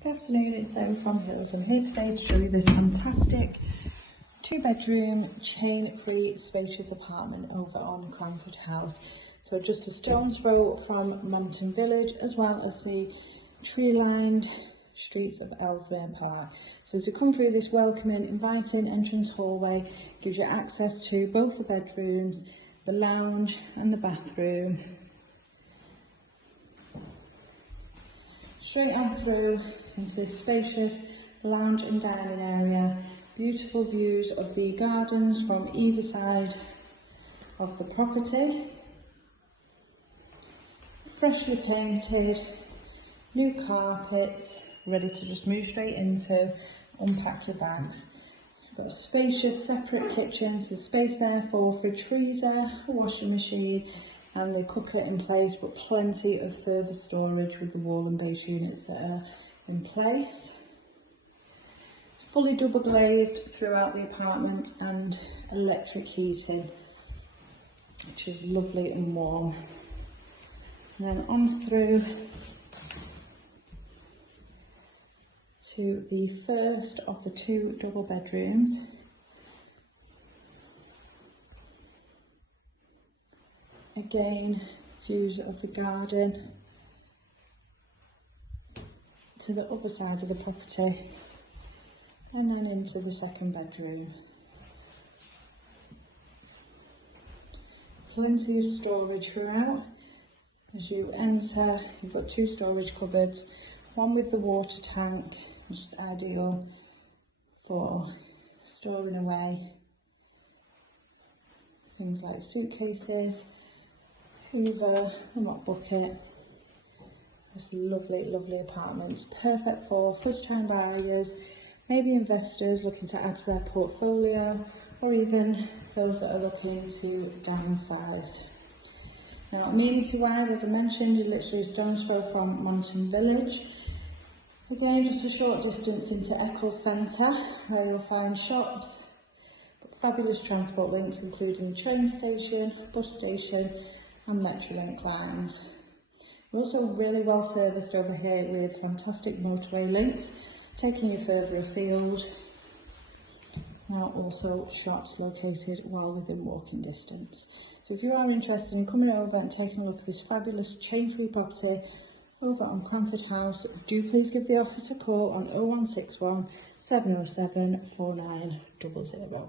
Good afternoon, it's Sarah from Hills. I'm here today to show you this fantastic 2-bedroom, chain-free, spacious apartment over on Cranford House. So just a stone's throw from Monton Village, as well as the tree-lined streets of Ellesmere Park. So to come through this welcoming, inviting entrance hallway gives you access to both the bedrooms, the lounge and the bathroom. Straight on through into this spacious lounge and dining area. Beautiful views of the gardens from either side of the property. Freshly painted, new carpets, ready to just move straight into, unpack your bags. You've got a spacious separate kitchen, so space there for fridge freezer, a washing machine and the cooker in place, but plenty of further storage with the wall and base units that are in place. Fully double glazed throughout the apartment and electric heating, which is lovely and warm. And then on through to the first of the 2 double bedrooms. Again, views of the garden to the other side of the property, and then into the second bedroom. Plenty of storage throughout. As you enter, you've got 2 storage cupboards, one with the water tank, just ideal for storing away things like suitcases, hoover, the mop bucket. This lovely, lovely apartment, perfect for first-time buyers, maybe investors looking to add to their portfolio, or even those that are looking to downsize. Now, amenity-wise, as I mentioned, you're literally a stone's throw from Monton Village. Again, just a short distance into Eccles centre, where you'll find shops, but fabulous transport links, including the train station, bus station, and Metrolink lines. We're also really well serviced over here with fantastic motorway links, taking you further afield. Now also shops located well within walking distance. So if you are interested in coming over and taking a look at this fabulous chain-free property over on Cranford House, do please give the office a call on 0161 707 4900.